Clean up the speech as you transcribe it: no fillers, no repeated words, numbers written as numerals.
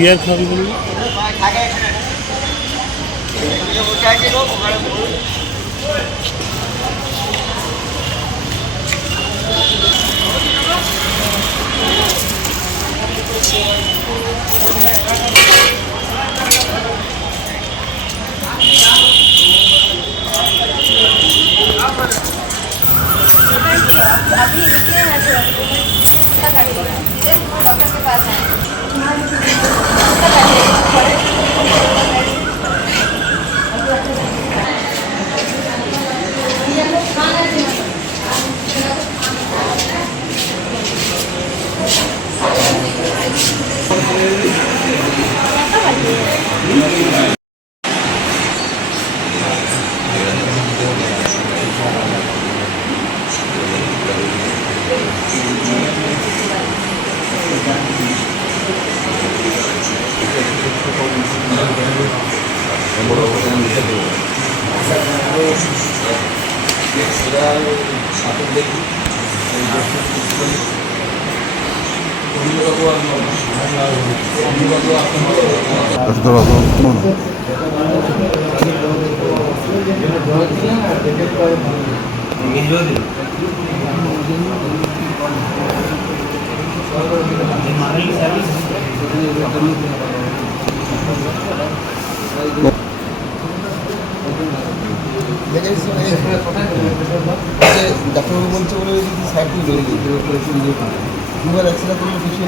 বিয়ার খাবি বলবি? अभी निकले हैं डॉक्टर के पास हैं। ডাক্তারবাবু বলছে বলে যদি সাইকেল ধরে দুবার অ্যাক্সিডেন্ট করলে কিছু